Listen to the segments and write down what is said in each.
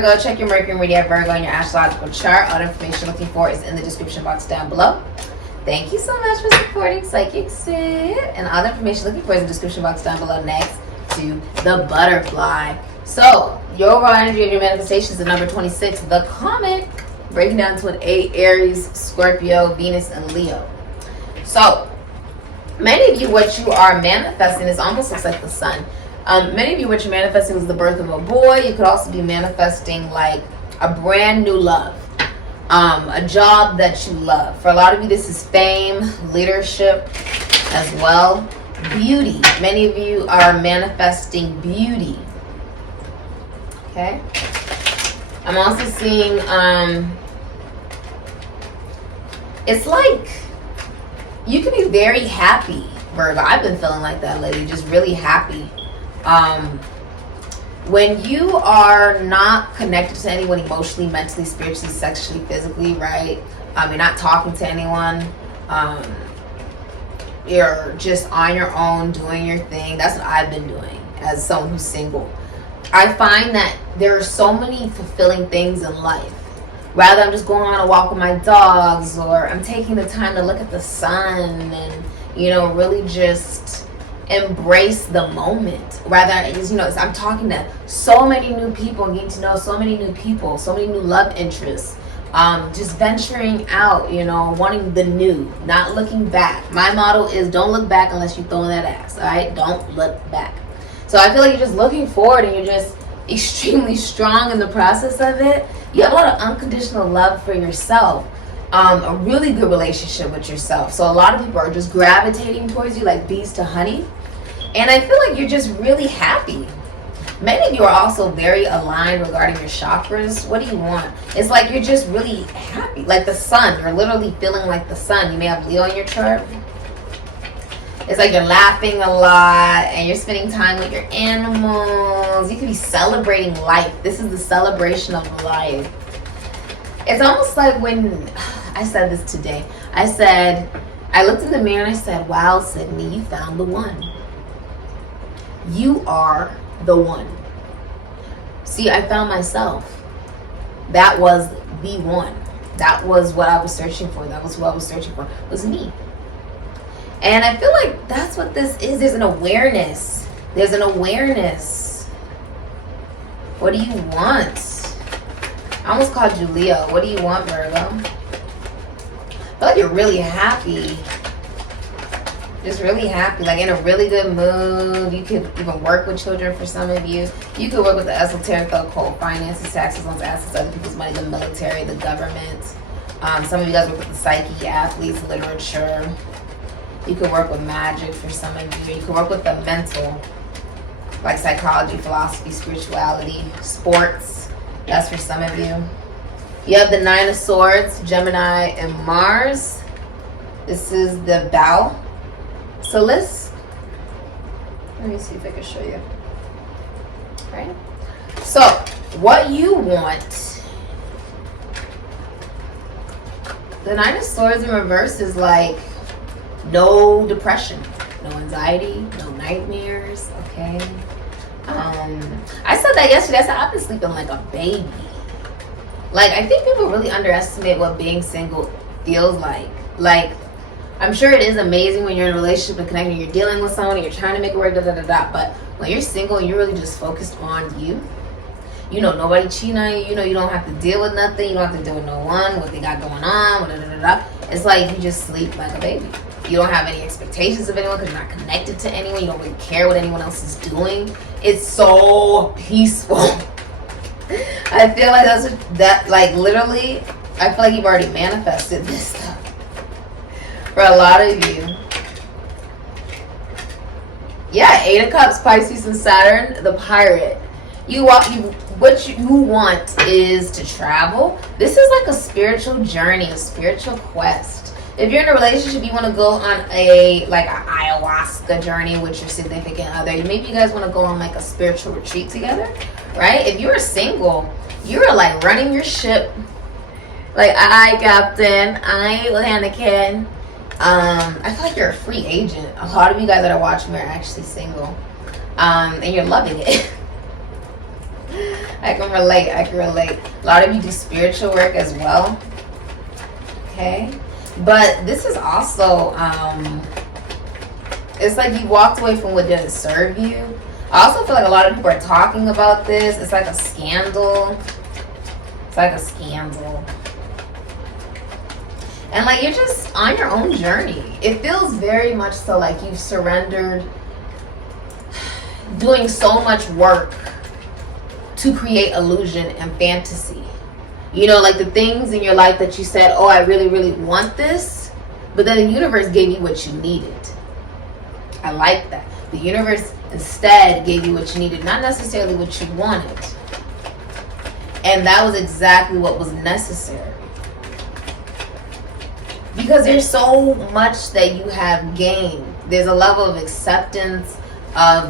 Virgo, check your Mercury reading Virgo in your astrological chart. All the information you're looking for is in the description box down below. Thank you so much for supporting Sikiksyd. And all the information you're looking for is in the description box down below. Next to the butterfly. So, your overall energy of your manifestation is the number 26. The comet, breaking down to an 8, Aries, Scorpio, Venus, and Leo. So, many of you, what you are manifesting, is almost looks like the sun. Many of you, what you're manifesting is the birth of a boy. You could also be manifesting like a brand new love, a job that you love. For a lot of you, this is fame, leadership as well. Beauty. Many of you are manifesting beauty. Okay. I'm also seeing, it's like you can be very happy, Virgo. I've been feeling like that lately, just really happy. When you are not connected to anyone emotionally, mentally, spiritually, sexually, physically, right? You're not talking to anyone. You're just on your own doing your thing. That's what I've been doing as someone who's single. I find that there are so many fulfilling things in life. Rather, I'm just going on a walk with my dogs, or I'm taking the time to look at the sun and, you know, really just embrace the moment. Rather, I'm talking to so many new people, getting to know so many new people, so many new love interests. Just venturing out, you know, wanting the new, not looking back. My motto is don't look back unless you throw that ass, all right? Don't look back. So I feel like you're just looking forward and you're just extremely strong in the process of it. You have a lot of unconditional love for yourself. A really good relationship with yourself. So a lot of people are just gravitating towards you like bees to honey. And I feel like you're just really happy. Many of you are also very aligned regarding your chakras. What do you want? It's like you're just really happy. Like the sun. You're literally feeling like the sun. You may have Leo in your chart. It's like you're laughing a lot and you're spending time with your animals. You could be celebrating life. This is the celebration of life. It's almost like when I said this today. I looked in the mirror and I said, wow, Sydney, you found the one. You are the one. See, I found myself. That was the one. That was what I was searching for. That was who I was searching for. It was me. And I feel like that's what this is. There's an awareness. There's an awareness. What do you want? I almost called you Leo. What do you want, Virgo? I feel like you're really happy. Just really happy, like in a really good mood. You could even work with children for some of you. You could work with the esoteric, the occult, finances, taxes, loans, assets, other people's money, the military, the government. Some of you guys work with the psyche, athletes, literature. You could work with magic for some of you. You could work with the mental, like psychology, philosophy, spirituality, sports. That's for some of you. You have the 9 of Swords, Gemini, and Mars. This is the Bow. So let me see if I can show you. All right. So what you want, the 9 of Swords in reverse is like no depression, no anxiety, no nightmares. Okay. I said that yesterday. I said I've been sleeping like a baby. Like, I think people really underestimate what being single feels like. Like, I'm sure it is amazing when you're in a relationship and connecting, you're dealing with someone and you're trying to make it work, but when you're single and you're really just focused on you, you know, nobody cheating on you, you know, you don't have to deal with nothing, you don't have to deal with no one, what they got going on, it's like you just sleep like a baby. You don't have any expectations of anyone because you're not connected to anyone, you don't really care what anyone else is doing. It's so peaceful. I feel like like literally, I feel like you've already manifested this stuff. For a lot of you. Yeah, 8 of Cups, Pisces, and Saturn, the Pirate. What you want is to travel. This is like a spiritual journey, a spiritual quest. If you're in a relationship, you want to go on a ayahuasca journey with your significant other. Maybe you guys want to go on like a spiritual retreat together, right? If you're single, you're like running your ship. Like, I captain, I Anakin. I feel like you're a free agent. A lot of you guys that are watching me are actually single. And you're loving it. I can relate. I can relate. A lot of you do spiritual work as well. Okay. But this is also, it's like you walked away from what didn't serve you. I also feel like a lot of people are talking about this. It's like a scandal. It's like a scandal. And like you're just on your own journey. It feels very much so like you've surrendered doing so much work to create illusion and fantasy. You know, like the things in your life that you said, oh, I really, really want this. But then the universe gave you what you needed. I like that. The universe instead gave you what you needed, not necessarily what you wanted. And that was exactly what was necessary. Because there's so much that you have gained. There's a level of acceptance, of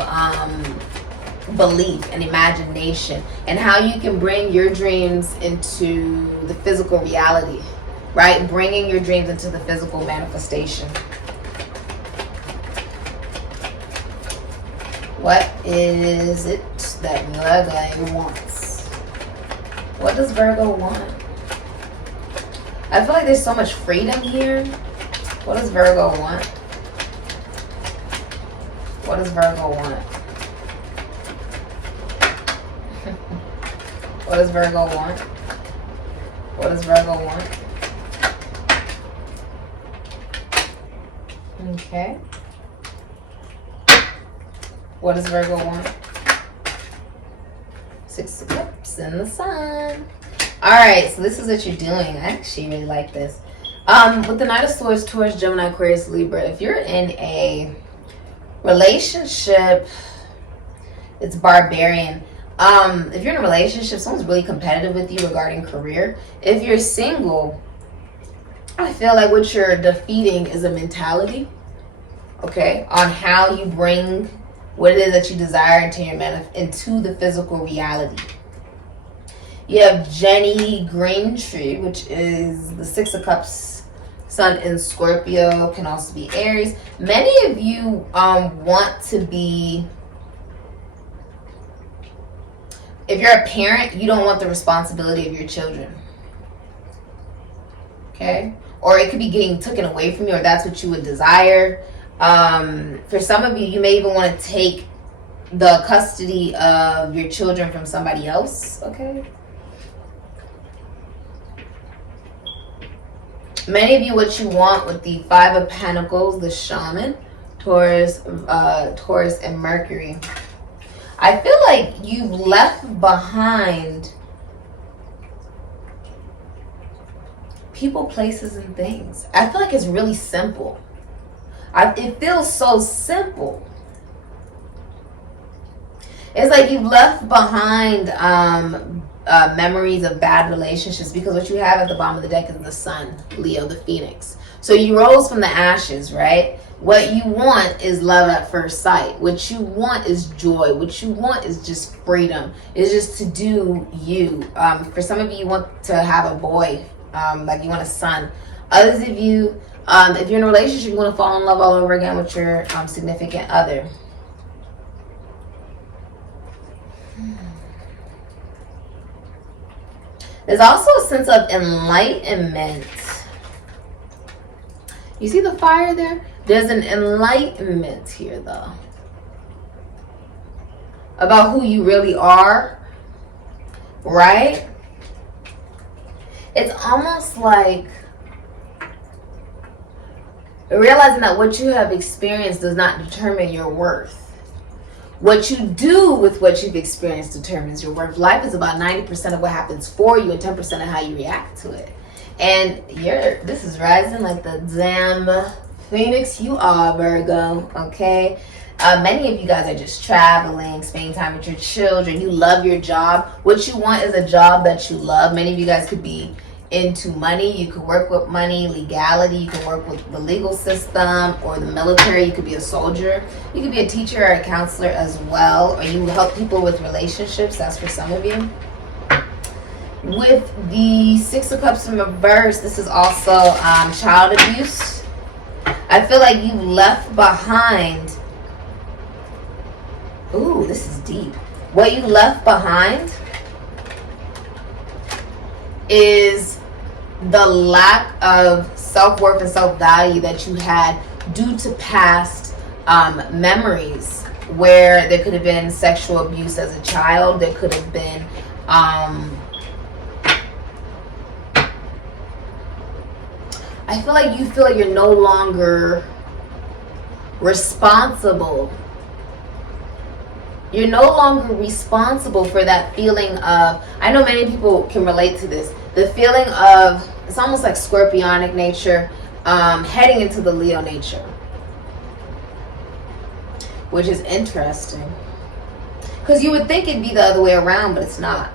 belief and imagination, and how you can bring your dreams into the physical reality, right? Bringing your dreams into the physical manifestation. What is it that Virgo wants? What does Virgo want? I feel like there's so much freedom here. What does Virgo want? What does Virgo want? What does Virgo want? What does Virgo want? Okay. What does Virgo want? 6 of Cups in the Sun. Alright, so this is what you're doing. I actually really like this. With the Knight of Swords, Taurus, Gemini, Aquarius, Libra, if you're in a relationship, it's Barbarian. If you're in a relationship, someone's really competitive with you regarding career. If you're single, I feel like what you're defeating is a mentality, okay, on how you bring what it is that you desire into the physical reality. You have Jenny Greentree, which is the 6 of Cups, Sun in Scorpio, can also be Aries. Many of you want to be, if you're a parent, you don't want the responsibility of your children. Okay? Or it could be getting taken away from you, or that's what you would desire. For some of you, you may even want to take the custody of your children from somebody else. Okay? Many of you, what you want with the 5 of Pentacles, the Shaman, Taurus and Mercury. I feel like you've left behind people, places, and things. I feel like it's really simple. It feels so simple. It's like you've left behind memories of bad relationships, because what you have at the bottom of the deck is the Sun, Leo, the Phoenix. So you rose from the ashes, right? What you want is love at first sight. What you want is joy. What you want is just freedom. It's just to do you. For some of you, you want to have a boy, like you want a son. Others of you, if you're in a relationship, you want to fall in love all over again with your significant other. There's also a sense of enlightenment. You see the fire there? There's an enlightenment here, though, about who you really are, right? It's almost like realizing that what you have experienced does not determine your worth. What you do with what you've experienced determines your worth. Life is about 90% of what happens for you and 10% of how you react to it. And this is rising like the damn Phoenix you are, Virgo, okay? Many of you guys are just traveling, spending time with your children. You love your job. What you want is a job that you love. Many of you guys could be into money. You could work with money, legality. You can work with the legal system or the military. You could be a soldier. You could be a teacher or a counselor as well. Or you help people with relationships. That's for some of you. With the 6 of Cups in reverse, this is also child abuse. I feel like you left behind. Ooh, this is deep. What you left behind is the lack of self-worth and self-value that you had due to past memories, where there could have been sexual abuse as a child. There could have been I feel like you feel like you're no longer responsible. You're no longer responsible for that feeling of, I know many people can relate to this, the feeling of, it's almost like scorpionic nature, heading into the Leo nature. Which is interesting. Because you would think it'd be the other way around, but it's not.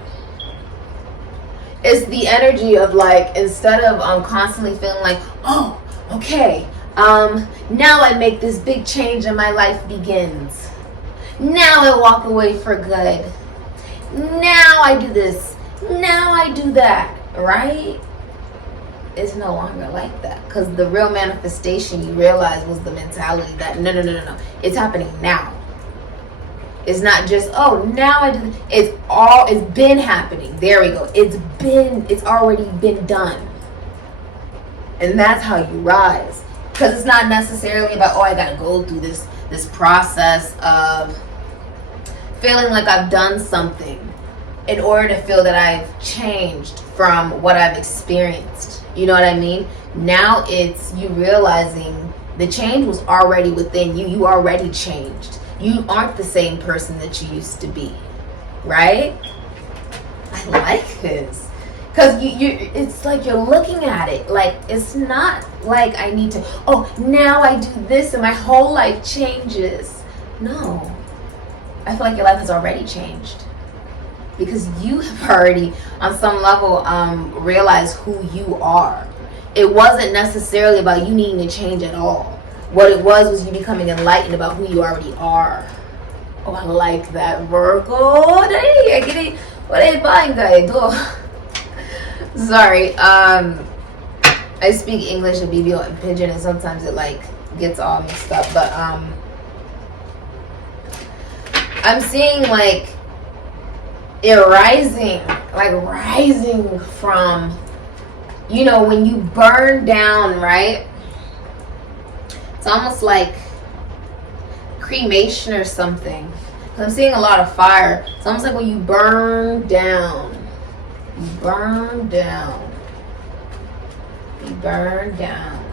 It's the energy of like, instead of constantly feeling like, oh, okay, now I make this big change and my life begins. Now I walk away for good. Now I do this. Now I do that. Right? It's no longer like that. Because the real manifestation, you realize, was the mentality that no. It's happening now. It's not just, oh, now I do. It's been happening. There we go. It's already been done. And that's how you rise. Because it's not necessarily about, oh, I got to go through this process of feeling like I've done something in order to feel that I've changed from what I've experienced. You know what I mean? Now it's you realizing the change was already within you. You already changed. You aren't the same person that you used to be. Right? I like this. Because it's like you're looking at it. Like, it's not like I need to, oh, now I do this and my whole life changes. No. I feel like your life has already changed. Because you have already, on some level, realized who you are. It wasn't necessarily about you needing to change at all. What it was you becoming enlightened about who you already are. Oh, I like that, Virgo. Hey, I get it. What are you buying, guys? Sorry. I speak English and BBO and Pidgin, and sometimes it like gets all mixed up. But I'm seeing like it rising from, you know, when you burn down, right? It's almost like cremation or something. I'm seeing a lot of fire. It's almost like when you burn down. You burn down. You burn down.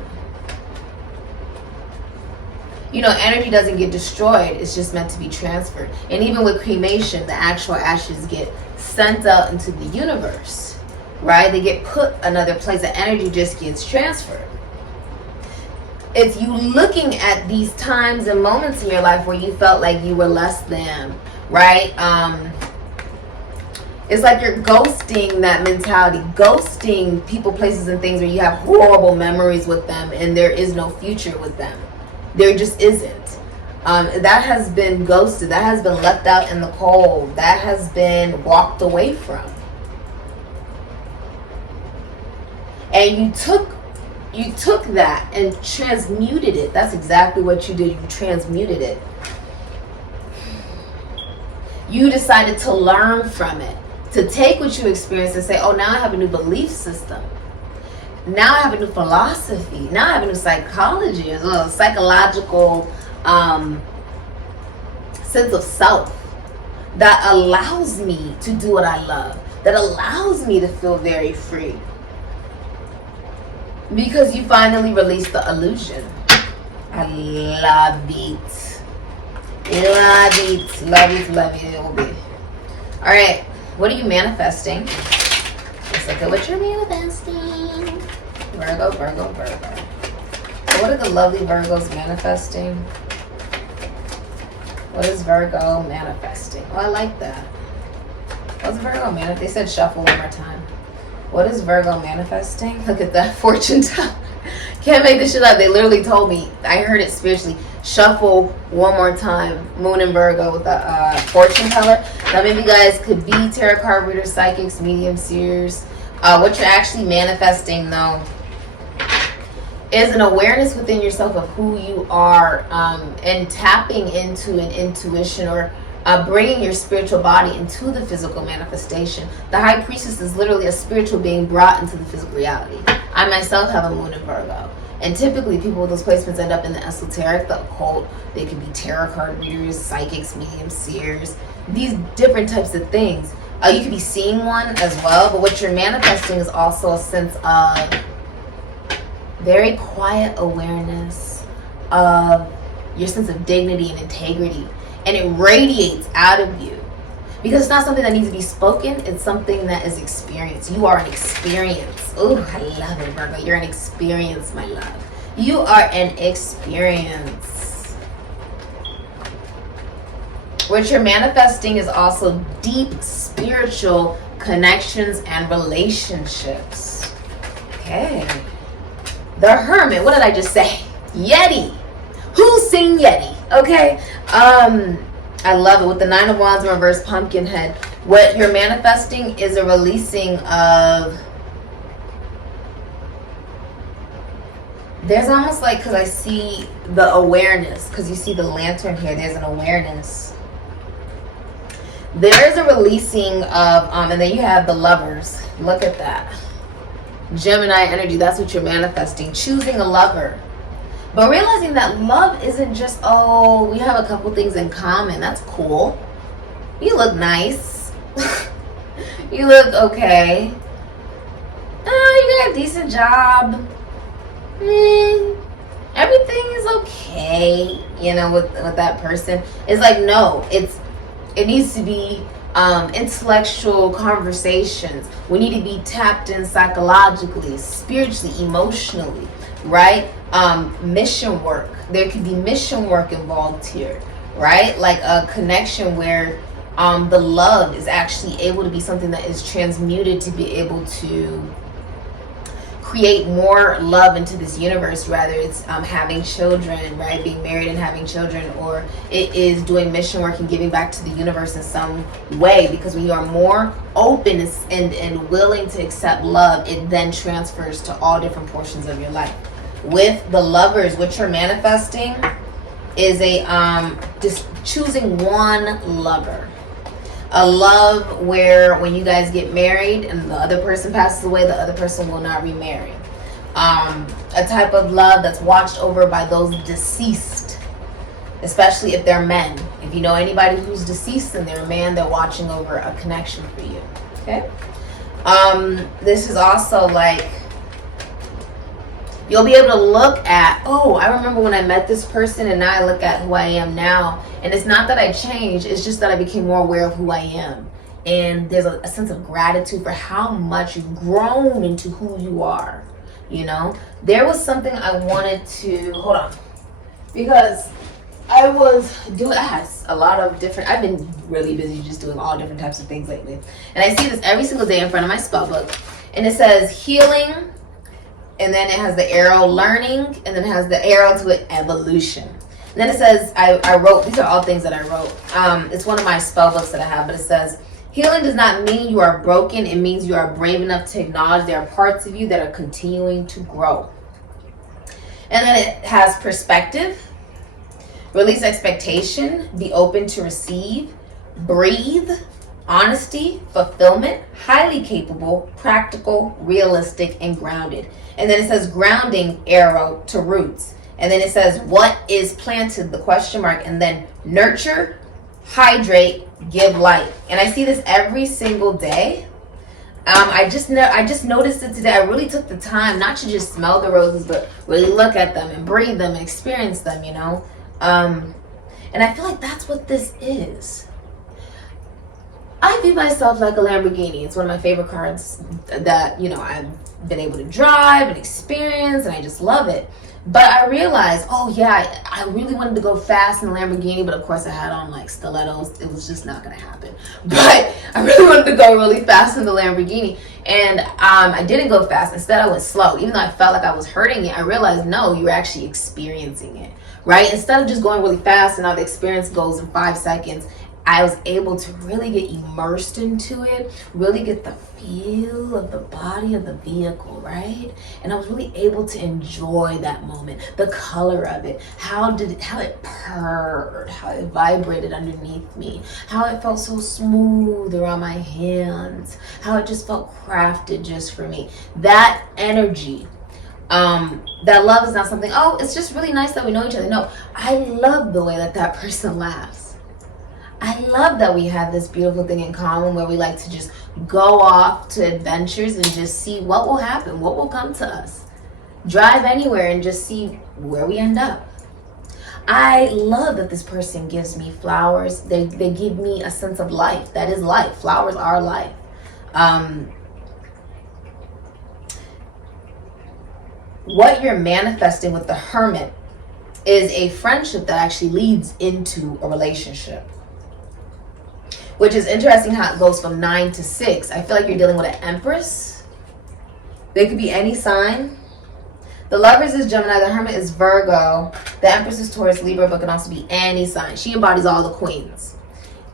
You know, energy doesn't get destroyed. It's just meant to be transferred. And even with cremation, the actual ashes get sent out into the universe. Right? They get put another place. The energy just gets transferred. It's you looking at these times and moments in your life where you felt like you were less than, right? It's like you're ghosting that mentality, ghosting people, places, and things where you have horrible memories with them and there is no future with them. There just isn't. That has been ghosted. That has been left out in the cold. That has been walked away from. And you took that and transmuted it. That's exactly what you did. You transmuted it. You decided to learn from it. To take what you experienced and say, oh, now I have a new belief system. Now I have a new philosophy. Now I have a new psychology as well. Psychological sense of self that allows me to do what I love. That allows me to feel very free. Because you finally released the illusion. I love it. Love it. Love it. Love it. It will be. Alright. What are you manifesting? Let's look at what you're manifesting. Virgo, Virgo, Virgo. So what are the lovely Virgos manifesting? What is Virgo manifesting? Oh, I like that. What's Virgo manifesting? They said shuffle one more time. What is Virgo manifesting? Look at that fortune teller. Can't make this shit up. They literally told me. I heard it spiritually. Shuffle one more time. Moon and Virgo with the fortune teller. Now maybe you guys could be tarot card readers, psychics, mediums, seers. What you're actually manifesting though is an awareness within yourself of who you are, and tapping into an intuition or bringing your spiritual body into the physical manifestation. The High Priestess is literally a spiritual being brought into the physical reality. I myself have a moon in Virgo. And typically people with those placements end up in the esoteric, the occult. They could be tarot card readers, psychics, mediums, seers, these different types of things. You could be seeing one as well, but what you're manifesting is also a sense of very quiet awareness of your sense of dignity and integrity. And it radiates out of you. Because it's not something that needs to be spoken, it's something that is experienced. You are an experience. Oh, I love it, Virgo. You're an experience, my love. You are an experience. What you're manifesting is also deep spiritual connections and relationships. Okay. The Hermit. What did I just say? Yeti. Who's seen Yeti? Okay. I love it. With the Nine of Wands and reverse pumpkin head, what you're manifesting is a releasing of, there's almost like, because I see the awareness, because you see the lantern here, there's an awareness. There's a releasing of, and then you have the Lovers. Look at that. Gemini energy, that's what you're manifesting. Choosing a lover. But realizing that love isn't just, oh, we have a couple things in common. That's cool. You look nice. You look okay. You got a decent job. Everything is okay, you know, with that person. It's like, no, it needs to be intellectual conversations. We need to be tapped in psychologically, spiritually, emotionally, right? Mission work. There could be mission work involved here, right? Like a connection where the love is actually able to be something that is transmuted to be able to create more love into this universe, rather it's having children, right? Being married and having children, or it is doing mission work and giving back to the universe in some way. Because when you are more open and willing to accept love, it then transfers to all different portions of your life. With the Lovers, what you're manifesting is a just choosing one lover. A love where when you guys get married and the other person passes away, the other person will not remarry. A type of love that's watched over by those deceased, especially if they're men. If you know anybody who's deceased and they're a man, they're watching over a connection for you. Okay? This is also like, you'll be able to look at, oh, I remember when I met this person, and now I look at who I am now. And it's not that I changed, it's just that I became more aware of who I am. And there's a sense of gratitude for how much you've grown into who you are. You know, there was something I wanted to, hold on, because I had a lot of different, I've been really busy just doing all different types of things lately. And I see this every single day in front of my spell book. And it says healing, and then it has the arrow learning, and then it has the arrow to it evolution. And then it says, I wrote, these are all things that I wrote. It's one of my spell books that I have, but it says, healing does not mean you are broken. It means you are brave enough to acknowledge there are parts of you that are continuing to grow. And then it has perspective, release expectation, be open to receive, breathe, honesty, fulfillment, highly capable, practical, realistic, and grounded. And then it says grounding, arrow to roots. And then it says what is planted, the question mark, and then nurture, hydrate, give light. And I see this every single day. I just noticed it today. I really took the time not to just smell the roses, but really look at them and breathe them and experience them, you know. And I feel like that's what this is. I view myself like a Lamborghini. It's one of my favorite cars that, you know, I've been able to drive and experience, and I just love it. But I realized, oh yeah, I really wanted to go fast in the Lamborghini, but of course I had on like stilettos. It was just not going to happen. But I really wanted to go really fast in the Lamborghini, and I didn't go fast. Instead, I went slow. Even though I felt like I was hurting it, I realized, no, you're actually experiencing it, right? Instead of just going really fast and now the experience goes in 5 seconds, I was able to really get immersed into it, really get the feel of the body of the vehicle, right? And I was really able to enjoy that moment, the color of it, how it purred, how it vibrated underneath me, how it felt so smooth around my hands, how it just felt crafted just for me. That energy, that love is not something, oh, it's just really nice that we know each other. No, I love the way that that person laughs. I love that we have this beautiful thing in common where we like to just go off to adventures and just see what will happen, what will come to us. Drive anywhere and just see where we end up. I love that this person gives me flowers. They give me a sense of life. That is life. Flowers are life. What you're manifesting with the Hermit is a friendship that actually leads into a relationship. Which is interesting how it goes from 9 to 6. I feel like you're dealing with an Empress. They could be any sign. The Lovers is Gemini. The Hermit is Virgo. The Empress is Taurus, Libra, but can also be any sign. She embodies all the queens.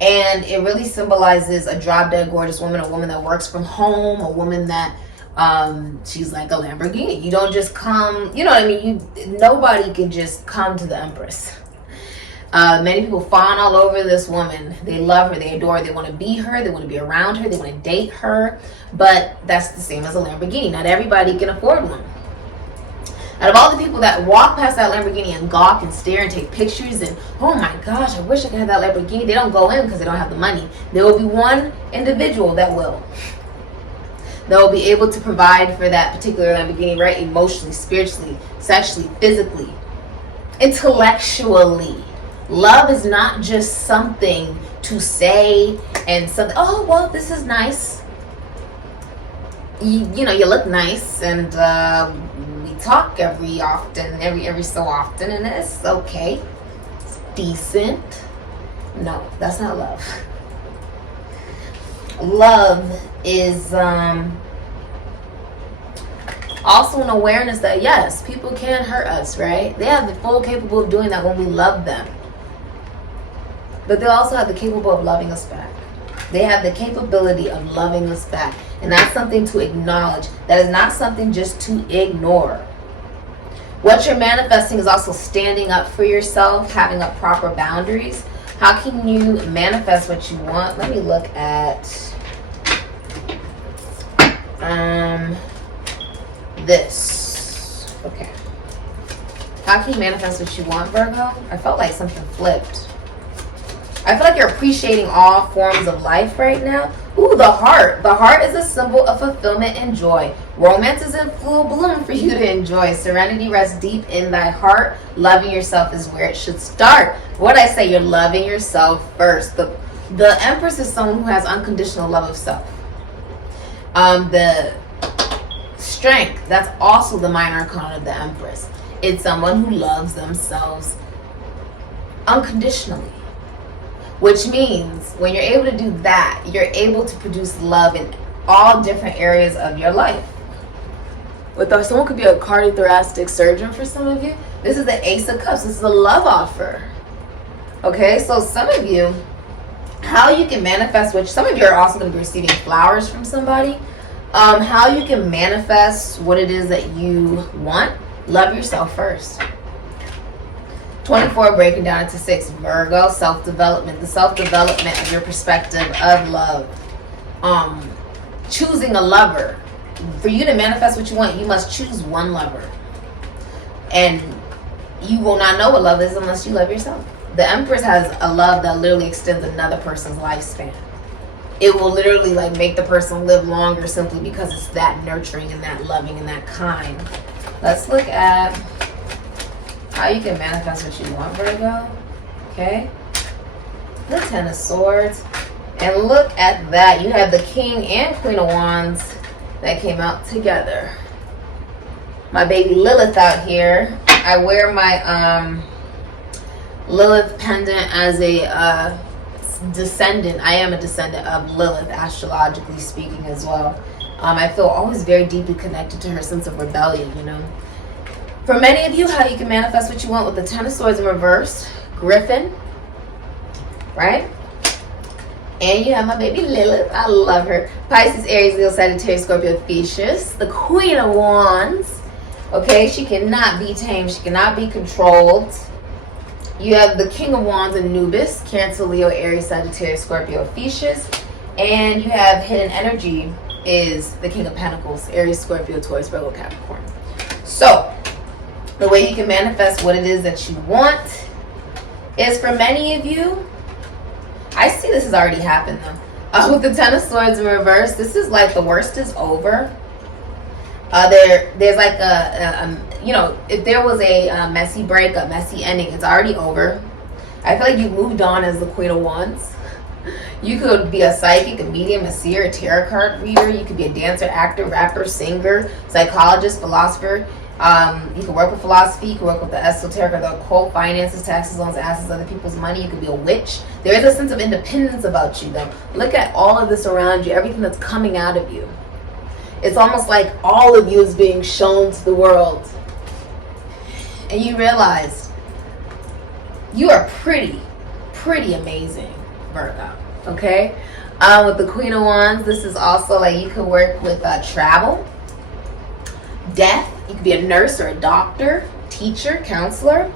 And it really symbolizes a drop-dead gorgeous woman, a woman that works from home, a woman that she's like a Lamborghini. You don't just come, you know what I mean? Nobody can just come to the Empress. Many people fawn all over this woman. They love her, they adore her, they want to be her, they want to be around her, they want to date her. But that's the same as a Lamborghini. Not everybody can afford one. Out of all the people that walk past that Lamborghini and gawk and stare and take pictures and, oh my gosh, I wish I could have that Lamborghini, they don't go in because they don't have the money. There will be one individual that will. They'll be able to provide for that particular Lamborghini, right? Emotionally, spiritually, sexually, physically, intellectually. Love is not just something to say and something, oh, well, this is nice. You know, you look nice and we talk every so often and it's okay. It's decent. No, that's not love. Love is also an awareness that, yes, people can hurt us, right? They have the full capable of doing that when we love them. But they also have the capable of loving us back. They have the capability of loving us back. And that's something to acknowledge. That is not something just to ignore. What you're manifesting is also standing up for yourself, having up proper boundaries. How can you manifest what you want? Let me look at this. Okay. How can you manifest what you want, Virgo? I felt like something flipped. I feel like you're appreciating all forms of life right now. Ooh, the heart. The heart is a symbol of fulfillment and joy. Romance is in full bloom for you to enjoy. Serenity rests deep in thy heart. Loving yourself is where it should start. What I say, you're loving yourself first. The Empress is someone who has unconditional love of self. The Strength, that's also the minor arcana of the Empress. It's someone who loves themselves unconditionally. Which means when you're able to do that, you're able to produce love in all different areas of your life. Someone could be a cardiothoracic surgeon for some of you. This is the Ace of Cups. This is a love offer. Okay, so some of you, how you can manifest, which some of you are also going to be receiving flowers from somebody. How you can manifest what it is that you want. Love yourself first. 24 breaking down into 6. Virgo, self-development. The self-development of your perspective of love. Choosing a lover. For you to manifest what you want, you must choose one lover. And you will not know what love is unless you love yourself. The Empress has a love that literally extends another person's lifespan. It will literally like make the person live longer simply because it's that nurturing and that loving and that kind. Let's look at how you can manifest what you want, Virgo. Okay. The Ten of Swords. And look at that. You have the King and Queen of Wands that came out together. My baby Lilith out here. I wear my Lilith pendant as a descendant. I am a descendant of Lilith, astrologically speaking as well. I feel always very deeply connected to her sense of rebellion, you know. For many of you, how you can manifest what you want with the Ten of Swords in reverse. Griffin, right? And you have my baby Lilith. I love her. Pisces, Aries, Leo, Sagittarius, Scorpio, Theseus. The Queen of Wands. Okay, she cannot be tamed. She cannot be controlled. You have the King of Wands, Anubis, Cancer, Leo, Aries, Sagittarius, Scorpio, Theseus. And you have hidden energy is the King of Pentacles, Aries, Scorpio, Taurus, Virgo, Capricorn. So, the way you can manifest what it is that you want is, for many of you, I see this has already happened though. With the Ten of Swords in reverse, this is like the worst is over. There's like you know, if there was a messy breakup, messy ending, it's already over. I feel like you've moved on as the Queen of Wands. You could be a psychic, a medium, a seer, a tarot card reader. You could be a dancer, actor, rapper, singer, psychologist, philosopher. You can work with philosophy, you can work with the esoteric or the occult, finances, taxes, loans, assets, other people's money. You could be a witch. There is a sense of independence about you though. Look at all of this around you, everything that's coming out of you. It's almost like all of you is being shown to the world. And you realize you are pretty amazing, Virgo. Okay? With the Queen of Wands, this is also like you could work with travel, death. You could be a nurse or a doctor, teacher, counselor.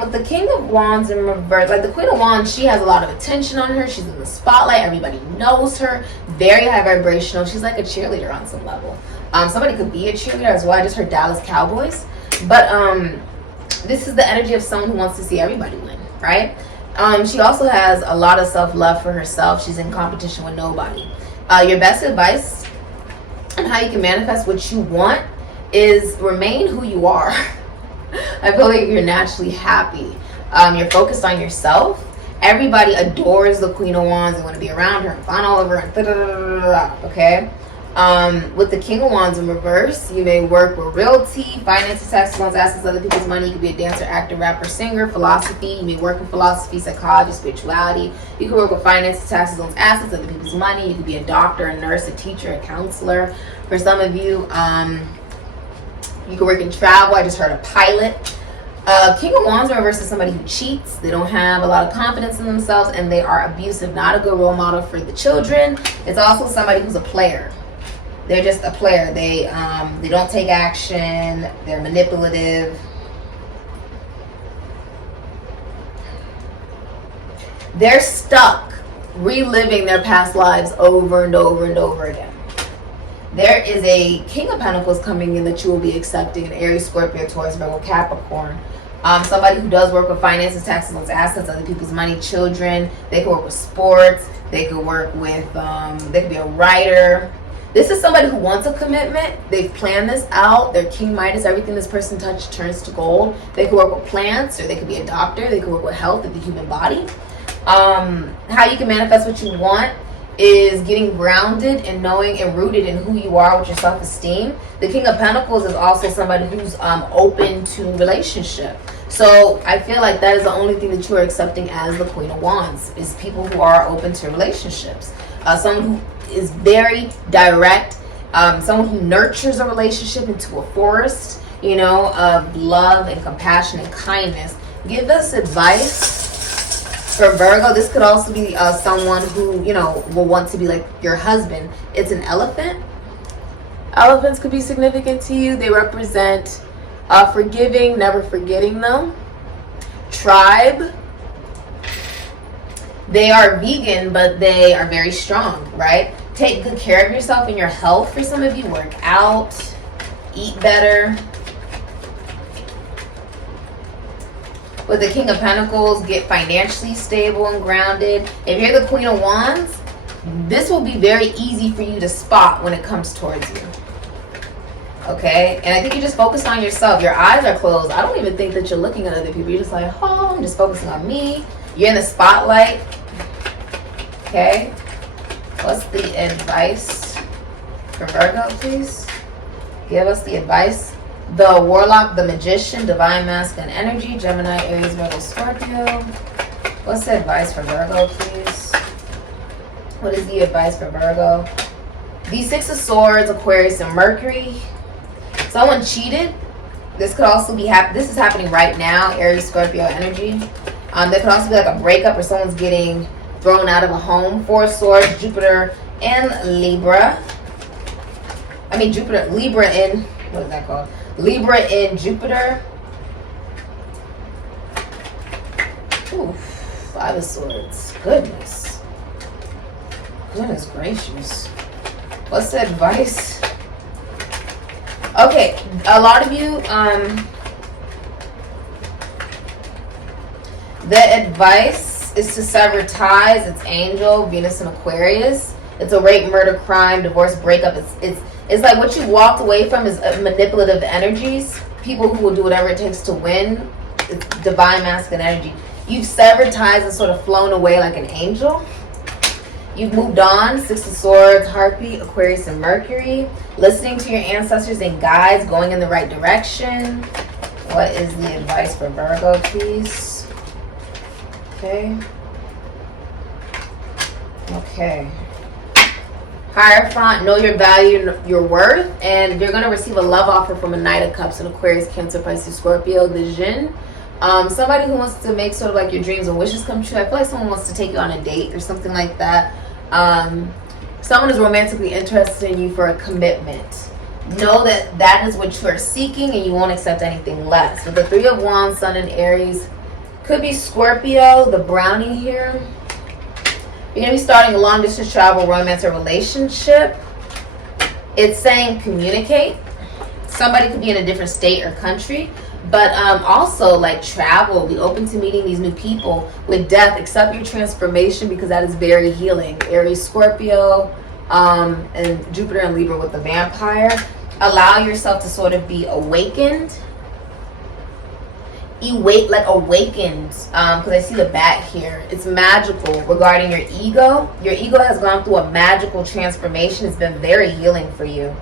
With the King of Wands in reverse, like the Queen of Wands, she has a lot of attention on her. She's in the spotlight. Everybody knows her. Very high vibrational. She's like a cheerleader on some level. Somebody could be a cheerleader as well. I just heard Dallas Cowboys. But this is the energy of someone who wants to see everybody win, right? She also has a lot of self-love for herself. She's in competition with nobody. Your best advice on how you can manifest what you want is remain who you are. I feel like you're naturally happy. You're focused on yourself. Everybody adores the Queen of Wands and want to be around her and fawn all over her. Okay? With the King of Wands in reverse, you may work with realty, finances, taxes, loans, assets, other people's money. You could be a dancer, actor, rapper, singer, philosophy. You may work with philosophy, psychology, spirituality. You could work with finances, taxes, loans, assets, other people's money. You could be a doctor, a nurse, a teacher, a counselor. For some of you, you can work in travel. I just heard a pilot. King of Wands in reverse is somebody who cheats. They don't have a lot of confidence in themselves and they are abusive. Not a good role model for the children. It's also somebody who's a player. They're just a player. They don't take action. They're manipulative. They're stuck reliving their past lives over and over and over again. There is a King of Pentacles coming in that you will be accepting, an Aries, Scorpio, Taurus, Virgo, Capricorn. Somebody who does work with finances, taxes, loans, assets, other people's money, children. They could work with sports. They could work with, they could be a writer. This is somebody who wants a commitment. They've planned this out. They're King Midas. Everything this person touches turns to gold. They could work with plants, or they could be a doctor. They could work with health of the human body. How you can manifest what you want is getting grounded and knowing and rooted in who you are with your self-esteem. The King of Pentacles is also somebody who's open to relationship. So I feel like that is the only thing that you are accepting as the Queen of Wands, is people who are open to relationships. Someone who is very direct, someone who nurtures a relationship into a forest, you know, of love and compassion and kindness. Give us advice. For Virgo, this could also be someone who, you know, will want to be like your husband. It's an elephant. Elephants could be significant to you. They represent forgiving, never forgetting them. Tribe. They are vegan, but they are very strong, right? Take good care of yourself and your health. For some of you, work out, eat better. With the King of Pentacles, get financially stable and grounded. If you're the Queen of Wands, this will be very easy for you to spot when it comes towards you. Okay? And I think you just focus on yourself. Your eyes are closed. I don't even think that you're looking at other people. You're just like, oh, I'm just focusing on me. You're in the spotlight. Okay? What's the advice for Virgo, please? Give us the advice. The Warlock, the Magician, Divine Masculine Energy, Gemini, Aries, Virgo, Scorpio. What's the advice for Virgo, please? What is the advice for Virgo? The Six of Swords, Aquarius, and Mercury. Someone cheated. This could also be this is happening right now, Aries, Scorpio energy. There could also be like a breakup, or someone's getting thrown out of a home. 4 of Swords, Jupiter in Libra. I mean Jupiter, Libra in, what is that called? Libra in Jupiter. Ooh, 5 of Swords. Goodness. Goodness gracious. What's the advice? Okay, a lot of you, the advice is to sever ties. It's Angel, Venus, and Aquarius. It's a rape, murder, crime, divorce, breakup. It's like what you walked away from is manipulative energies. People who will do whatever it takes to win. It's divine masculine energy. You've severed ties and sort of flown away like an angel. You've moved on. 6 of Swords, Harpy, Aquarius, and Mercury. Listening to your ancestors and guides, going in the right direction. What is the advice for Virgo, please? Okay. Okay. Hierophant, know your value, your worth, and you're going to receive a love offer from a Knight of Cups, an Aquarius, Cancer, Pisces, Scorpio, the Jinn. Somebody who wants to make sort of like your dreams and wishes come true. I feel like someone wants to take you on a date or something like that. Someone is romantically interested in you for a commitment. Know that that is what you are seeking and you won't accept anything less. With the 3 of Wands, Sun in Aries, could be Scorpio, the brownie here. You're going to be starting a long distance travel, romance, or relationship. It's saying communicate. Somebody could be in a different state or country. But also, like, travel. Be open to meeting these new people. With death, accept your transformation because that is very healing. Aries, Scorpio, and Jupiter and Libra with the vampire. Allow yourself to sort of be awakened. Awakened, because I see the bat here. It's magical regarding your ego. Your ego has gone through a magical transformation. It's been very healing for you.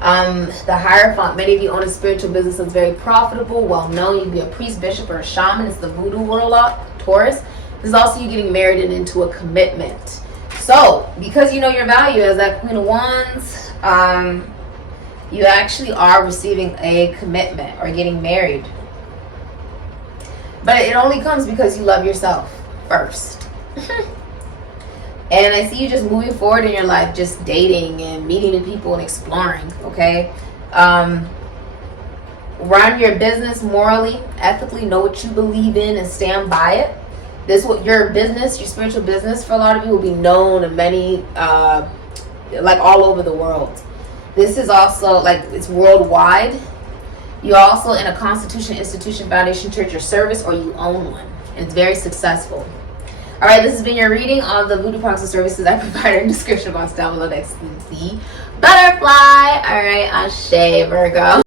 The Hierophant, many of you own a spiritual business that's very profitable, well known. You can be a priest, bishop, or a shaman. It's the voodoo world, Taurus. This is also you getting married and into a commitment. So, because you know your value as that Queen of Wands, you actually are receiving a commitment or getting married. But it only comes because you love yourself first. And I see you just moving forward in your life, just dating and meeting new people and exploring, okay? Run your business morally, ethically, know what you believe in and stand by it. This what your business, your spiritual business, for a lot of you will be known in many, like all over the world. This is also, like, it's worldwide. You're also in a constitution, institution, foundation, church, or service, or you own one. And it's very successful. All right, this has been your reading on the voodoo products and services I provided in the description box down below next to the butterfly. All right, Ashe, Virgo.